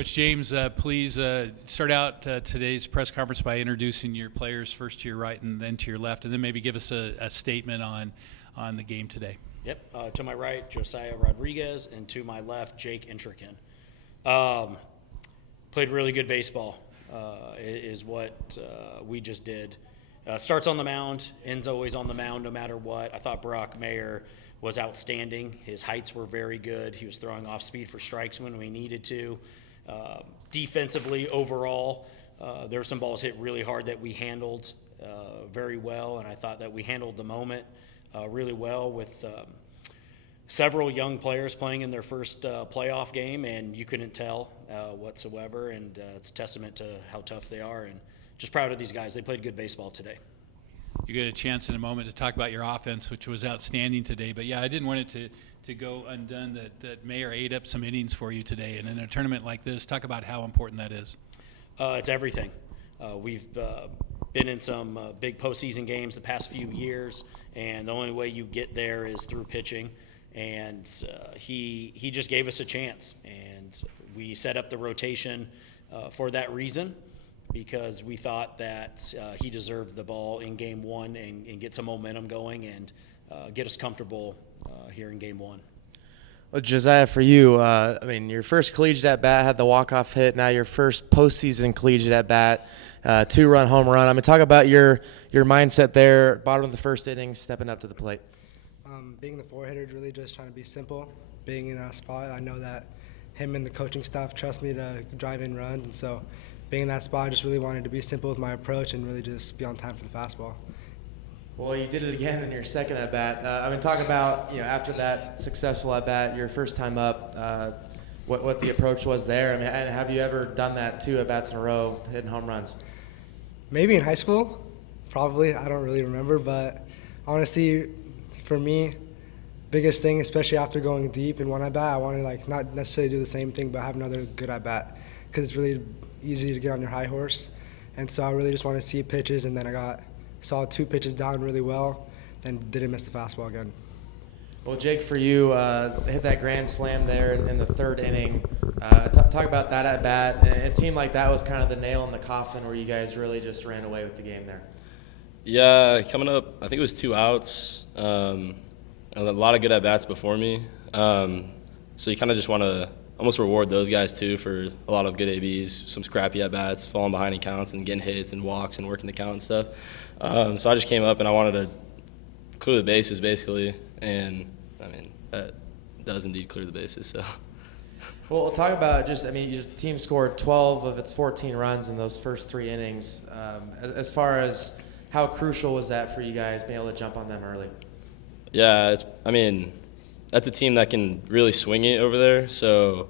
Coach James, please start out today's press conference by introducing your players, first to your right and then to your left, and then maybe give us a statement on the game today. Yep. To my right, Josiah Rodriguez, and to my left, Jake Intrican. Played really good baseball is what we just did. Starts on the mound, ends always on the mound no matter what. I thought Brock Mayer was outstanding. His heights were very good. He was throwing off speed for strikes when we needed to. Defensively, overall, there were some balls hit really hard that we handled very well, and I thought that we handled the moment really well with several young players playing in their first playoff game, and you couldn't tell whatsoever, and it's a testament to how tough they are, and just proud of these guys. They played good baseball today. You get a chance in a moment to talk about your offense, which was outstanding today. But, yeah, I didn't want it to go undone that Mayer ate up some innings for you today. And in a tournament like this, talk about how important that is. It's everything. We've been in some big postseason games the past few years, and the only way you get there is through pitching. And he just gave us a chance. And we set up the rotation for that reason, because we thought that he deserved the ball in game one and get some momentum going and get us comfortable here in game one. Well, Josiah, for you, your first collegiate at-bat had the walk-off hit. Now your first postseason collegiate at-bat, 2-run home run. Talk about your mindset there, bottom of the first inning, stepping up to the plate. Being the four-hitter is really just trying to be simple. Being in that spot, I know that him and the coaching staff trust me to drive in runs, and so being in that spot, I just really wanted to be simple with my approach and really just be on time for the fastball. Well, you did it again in your second at-bat. Talk about, after that successful at-bat, your first time up, what the approach was there. And have you ever done that 2 at-bats in a row, hitting home runs? Maybe in high school, probably. I don't really remember, but honestly, for me, biggest thing, especially after going deep in one at-bat, I want to not necessarily do the same thing, but have another good at-bat, because it's really easy to get on your high horse. And so I really just want to see pitches, and then I saw 2 pitches down really well and didn't miss the fastball again. Well, Jake, for you, hit that grand slam there in the third inning. Talk about that at bat. It seemed like that was kind of the nail in the coffin where you guys really just ran away with the game there. Yeah, coming up, I think it was 2 outs. A lot of good at bats before me. So you kind of just want to almost reward those guys too for a lot of good ABs, some scrappy at bats, falling behind in counts and getting hits and walks and working the count and stuff. So I just came up and I wanted to clear the bases basically, and that does indeed clear the bases. So. Well, we'll talk about your team scored 12 of its 14 runs in those first 3 innings. As far as how crucial was that for you guys being able to jump on them early? Yeah, that's a team that can really swing it over there. So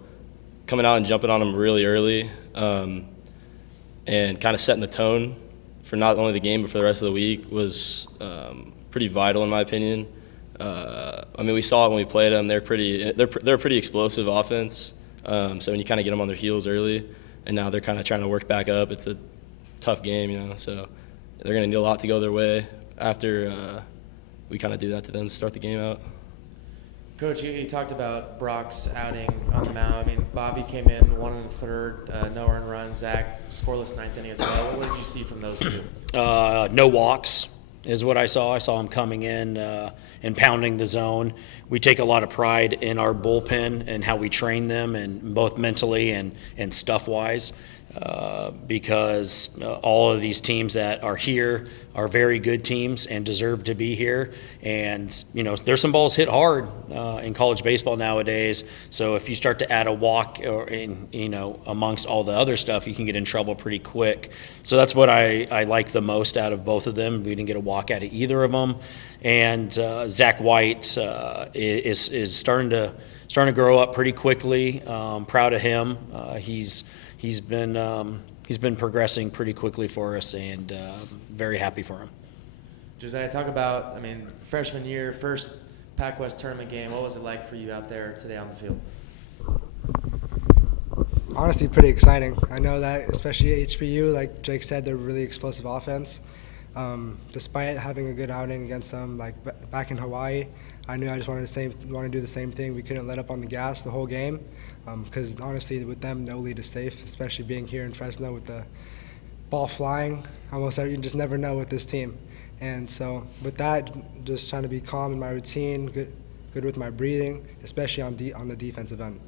coming out and jumping on them really early and kind of setting the tone for not only the game but for the rest of the week was pretty vital in my opinion. We saw it when we played them. They're a pretty explosive offense. So when you kind of get them on their heels early, and now they're kind of trying to work back up, it's a tough game, So they're going to need a lot to go their way after we kind of do that to them to start the game out. Coach, you talked about Brock's outing on the mound. Bobby came in 1 in the third, no earned runs. Zach, scoreless 9th inning as well. What did you see from those 2? No walks is what I saw. I saw him coming in and pounding the zone. We take a lot of pride in our bullpen and how we train them, and both mentally and stuff-wise, because all of these teams that are here are very good teams and deserve to be here. And, there's some balls hit hard in college baseball nowadays. So if you start to add a walk amongst all the other stuff, you can get in trouble pretty quick. So that's what I like the most out of both of them. We didn't get a walk out of either of them. And Zach White is starting to grow up pretty quickly. Proud of him. He's been progressing pretty quickly for us, and very happy for him. Josiah, talk about, freshman year, first PacWest tournament game. What was it like for you out there today on the field? Honestly, pretty exciting. I know that, especially at HPU, like Jake said, they're really explosive offense. Despite having a good outing against them, back in Hawaii, I knew I just wanted to do the same thing. We couldn't let up on the gas the whole game because honestly, with them, no lead is safe, especially being here in Fresno with the ball flying. You just never know with this team. And so with that, just trying to be calm in my routine, good with my breathing, especially on the defensive end.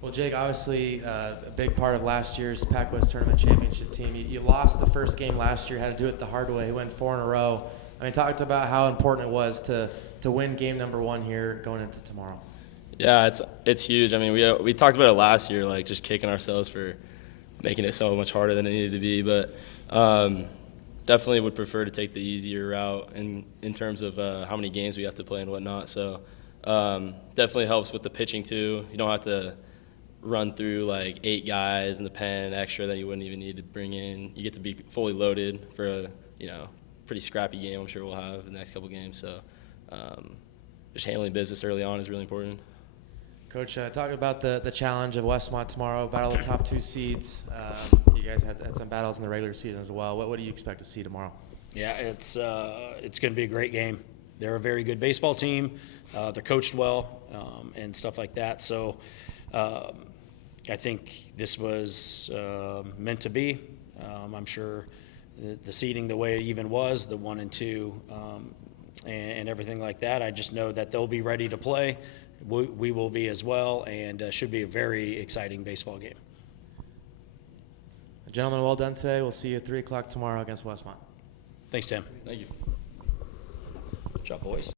Well, Jake, obviously a big part of last year's PacWest Tournament Championship team. You lost the first game last year, had to do it the hard way. You went 4 in a row. I mean, talked about how important it was to win game number 1 here going into tomorrow. Yeah, it's huge. I mean, we talked about it last year, like just kicking ourselves for making it so much harder than it needed to be. But definitely would prefer to take the easier route in terms of how many games we have to play and whatnot. So definitely helps with the pitching too. You don't have to run through like 8 guys in the pen extra that you wouldn't even need to bring in. You get to be fully loaded for a pretty scrappy game I'm sure we'll have in the next couple games. So just handling business early on is really important. Coach, talk about the challenge of Westmont tomorrow, battle of the top 2 seeds. You guys had some battles in the regular season as well. What do you expect to see tomorrow? Yeah, it's going to be a great game. They're a very good baseball team. They're coached well and stuff like that. So I think this was meant to be. I'm sure the seeding the way it even was, the 1 and 2, and everything like that. I just know that they'll be ready to play. We will be as well, and should be a very exciting baseball game. Gentlemen, well done today. We'll see you at 3 o'clock tomorrow against Westmont. Thanks, Tim. Thank you. Good job, boys.